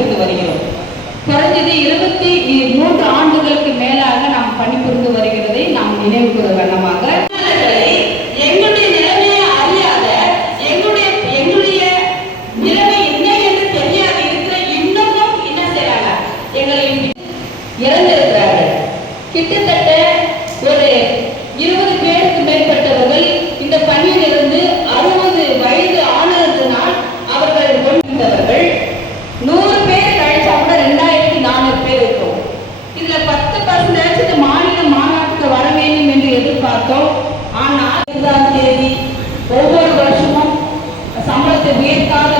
பணிபுரிந்து வருகிறோம். குறைஞ்சது 23 ஆண்டுகளுக்கு மேலாக நாம் பணிபுரிந்து வருகிறதை நாம் நினைவு கூற வண்ணமாக எங்களுடைய நிலைமையை அறியாத எங்களுடைய நிலைமை என்ன என்று தெரியாது இருக்கிற இன்னமும் என்ன செய்யறாங்க, எங்களை இறந்திருக்கிறார்கள். கிட்டத்தட்ட ஒரு 20 பேருக்கு மேற்பட்டவர்கள் இந்த பணியில் இருந்து 60 வயது ஆனதினால் அவர்கள் கொண்டவர்கள். 100 பேர் கழிச்சா கூட 2400 பேர் இருக்கும். இதுல 10% இந்த மாநில மாநாட்டுக்கு வர வேண்டும் என்று எதிர்பார்த்தோம். ஆனால் 20ஆம் தேதி ஒவ்வொரு வருஷமும் சம்பளத்தை உயர்த்தாத